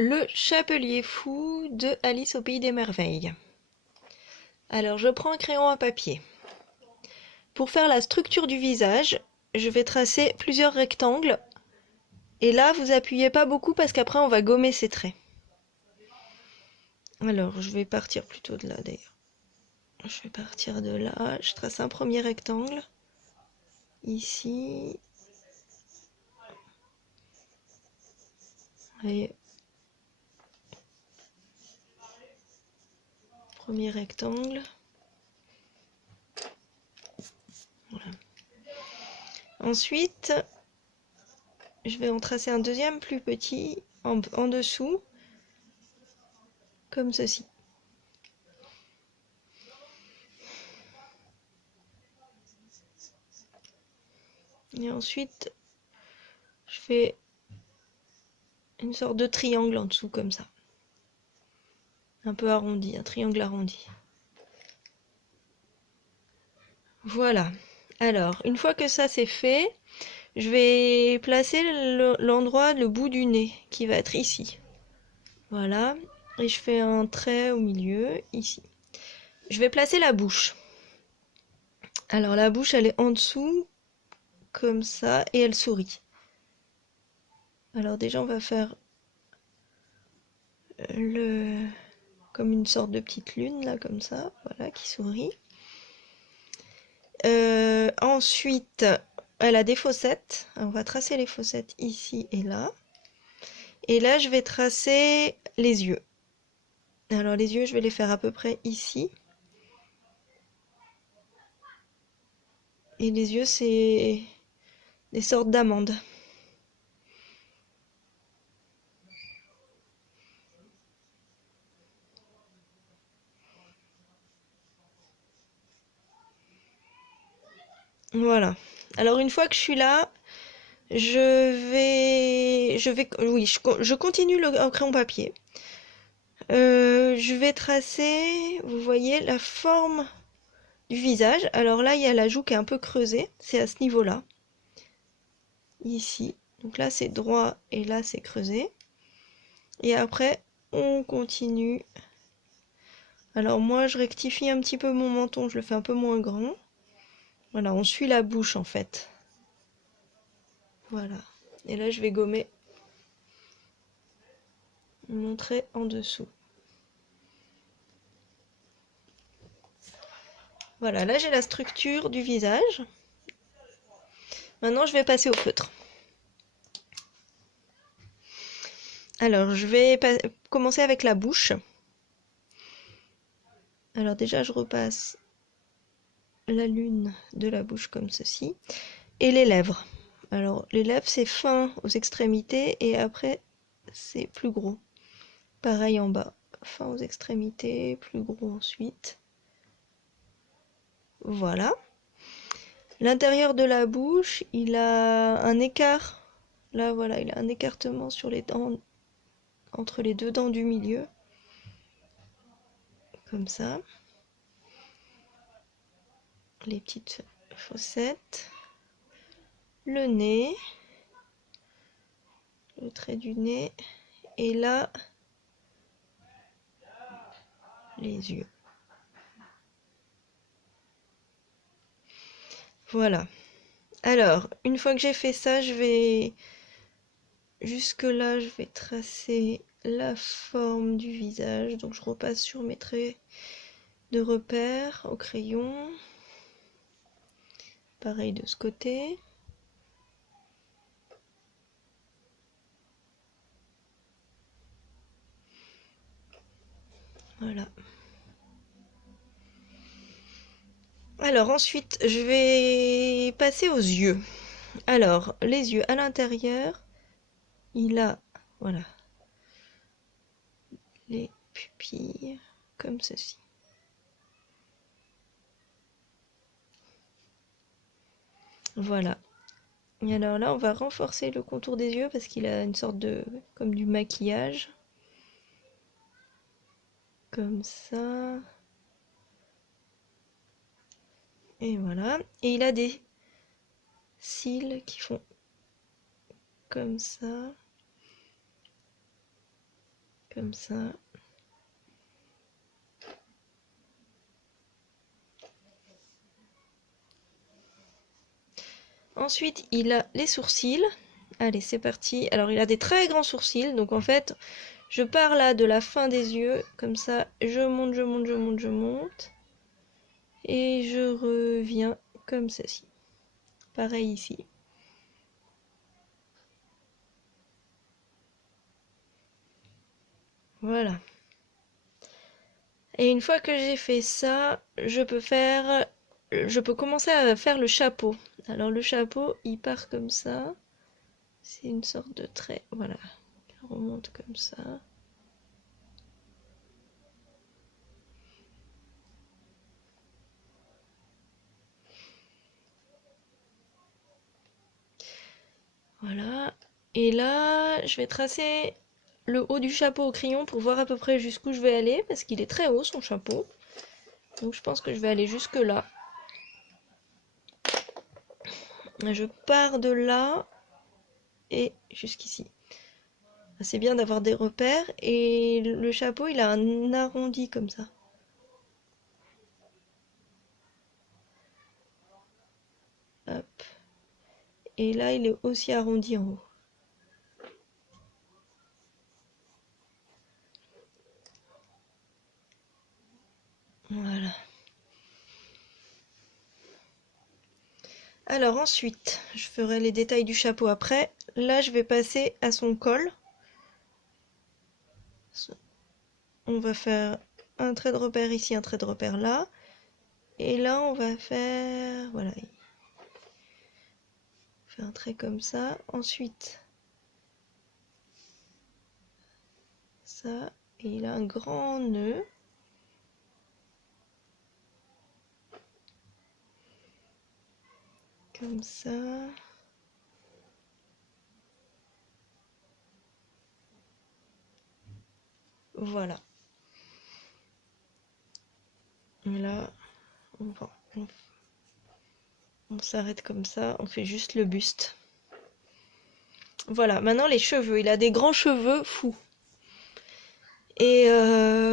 Le Chapelier fou de Alice au pays des merveilles. Alors je prends un crayon à papier. Pour faire la structure du visage, je vais tracer plusieurs rectangles. Et là, vous appuyez pas beaucoup parce qu'après on va gommer ces traits. Alors je vais partir plutôt de là d'ailleurs. Je vais partir de là, je trace un premier rectangle. Ici. Et premier rectangle. Voilà. Ensuite, je vais en tracer un deuxième plus petit en dessous, comme ceci. Et ensuite, je fais une sorte de triangle en dessous, comme ça. Un peu arrondi, un triangle arrondi. Voilà. Alors, une fois que ça c'est fait, je vais placer l'endroit, le bout du nez, qui va être ici. Voilà. Et je fais un trait au milieu, ici. Je vais placer la bouche. Alors, la bouche, elle est en dessous, comme ça, et elle sourit. Alors déjà, on va faire comme une sorte de petite lune, là, comme ça, voilà, qui sourit. Ensuite, elle a des fossettes. On va tracer les fossettes ici et là. Et là, je vais tracer les yeux. Alors, les yeux, je vais les faire à peu près ici. Et les yeux, c'est des sortes d'amandes. Voilà. Alors, une fois que je suis là, je continue au crayon papier. Je vais tracer, vous voyez, la forme du visage. Alors là, il y a la joue qui est un peu creusée, c'est à ce niveau-là. Ici. Donc là, c'est droit et là, c'est creusé. Et après, on continue. Alors moi, je rectifie un petit peu mon menton, je le fais un peu moins grand. Voilà, on suit la bouche en fait. Voilà. Et là, je vais gommer mon trait en dessous. Voilà, là j'ai la structure du visage. Maintenant, je vais passer au feutre. Alors, je vais commencer avec la bouche. Alors déjà, je repasse la lune de la bouche comme ceci. Et les lèvres. Alors, les lèvres, c'est fin aux extrémités et après, c'est plus gros. Pareil en bas. Fin aux extrémités, plus gros ensuite. Voilà. L'intérieur de la bouche, il a un écart. Là, voilà, il a un écartement sur les dents, entre les deux dents du milieu. Comme ça. Les petites fossettes. Le nez. Le trait du nez. Et là, les yeux. Voilà. Alors, une fois que j'ai fait ça, je vais... Jusque là, je vais tracer la forme du visage. Donc, je repasse sur mes traits de repère au crayon. Pareil de ce côté. Voilà. Alors ensuite, je vais passer aux yeux. Alors, les yeux à l'intérieur, il a, voilà, les pupilles comme ceci. Voilà. Et alors là, on va renforcer le contour des yeux parce qu'il a une sorte de, comme du maquillage. Comme ça. Et voilà. Et il a des cils qui font comme ça. comme ça. Ensuite, il a les sourcils. Allez, c'est parti. Alors, il a des très grands sourcils. Donc, en fait, je pars là de la fin des yeux. Comme ça, je monte, je monte, je monte, je monte. Et je reviens comme ceci. Pareil ici. Voilà. Et une fois que j'ai fait ça, je peux commencer à faire le chapeau. Alors le chapeau, il part comme ça. C'est une sorte de trait. Voilà. Il remonte comme ça. Voilà. Et là, je vais tracer le haut du chapeau au crayon pour voir à peu près jusqu'où je vais aller, parce qu'il est très haut son chapeau. Donc je pense que je vais aller jusque là. Je pars de là et jusqu'ici. C'est bien d'avoir des repères. Et le chapeau, il a un arrondi comme ça. Hop. Et là, il est aussi arrondi en haut. Voilà. Alors ensuite, je ferai les détails du chapeau après. Là, je vais passer à son col. On va faire un trait de repère ici, un trait de repère là. Et là, on va faire... Voilà. On fait un trait comme ça. Ensuite, ça. Et il a un grand nœud. Comme ça. Voilà. Et là, on s'arrête comme ça. On fait juste le buste. Voilà. Maintenant, les cheveux. Il a des grands cheveux fous. Et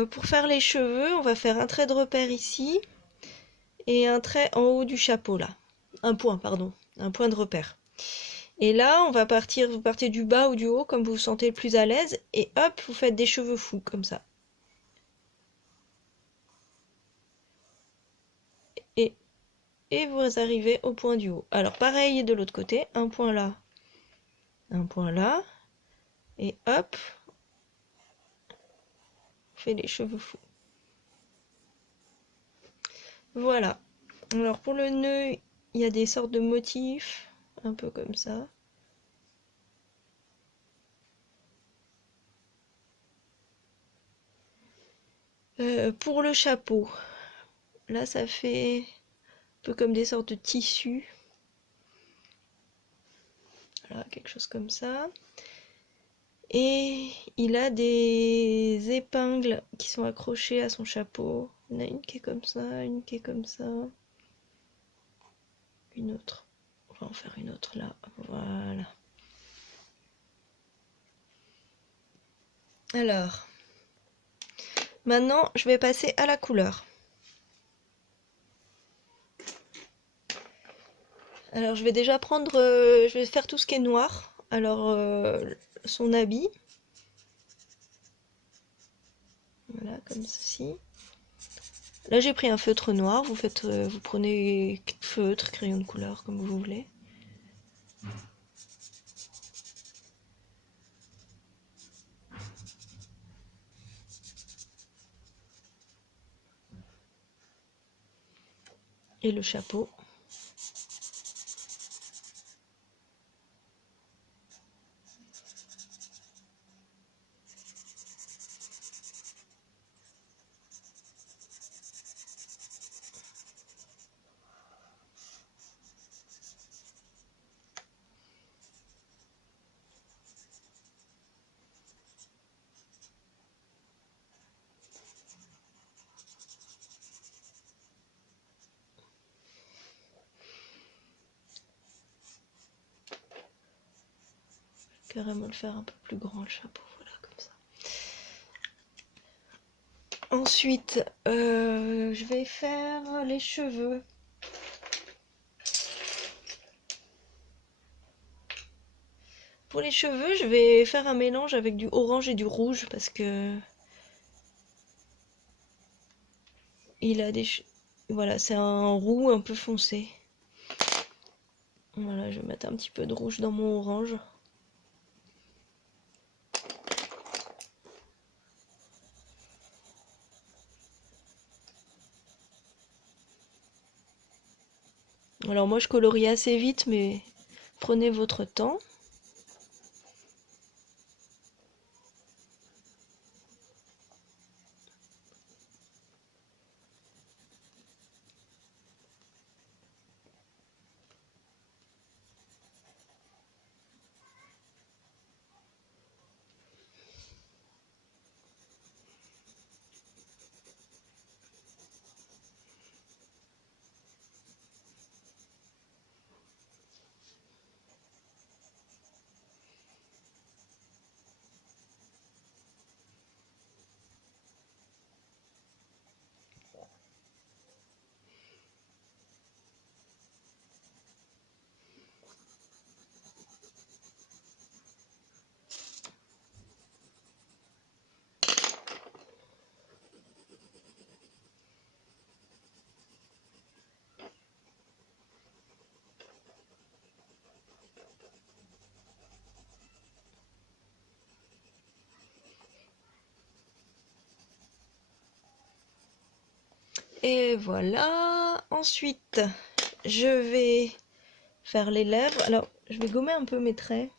pour faire les cheveux, on va faire un trait de repère ici. Et un trait en haut du chapeau là. Un point, pardon. Un point de repère. Et là, on va partir, vous partez du bas ou du haut, comme vous vous sentez le plus à l'aise. Et hop, vous faites des cheveux fous, comme ça. Et vous arrivez au point du haut. Alors pareil de l'autre côté, un point là, et hop, on fait les cheveux fous. Voilà. Alors pour le nœud, il y a des sortes de motifs, un peu comme ça. Pour le chapeau, là ça fait un peu comme des sortes de tissus. Voilà, quelque chose comme ça. Et il a des épingles qui sont accrochées à son chapeau. Il y en a une qui est comme ça, une qui est comme ça. Une autre. On va en faire une autre là. Voilà. Alors, maintenant, je vais passer à la couleur. Alors, je vais déjà prendre... je vais faire tout ce qui est noir. Alors, son habit. Voilà, comme ceci. Là, j'ai pris un feutre noir. Vous prenez feutre, crayon de couleur, comme vous voulez. Et le chapeau. Carrément le faire un peu plus grand le chapeau, voilà comme ça. Ensuite, je vais faire les cheveux. Pour les cheveux, je vais faire un mélange avec du orange et du rouge parce que il a des... Voilà, c'est un roux un peu foncé. Voilà, je vais mettre un petit peu de rouge dans mon orange. Alors moi je colorie assez vite, mais prenez votre temps. Et voilà. Ensuite, je vais faire les lèvres. Alors, je vais gommer un peu mes traits.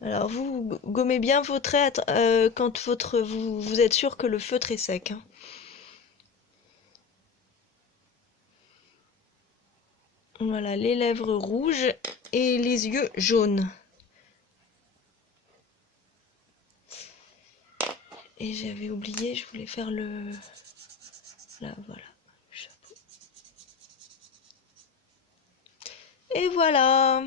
Alors, vous gommez bien vos traits quand vous êtes sûr que le feutre est sec, hein. Voilà, les lèvres rouges et les yeux jaunes. Et j'avais oublié, je voulais faire le... Là, voilà, le chapeau. Et voilà!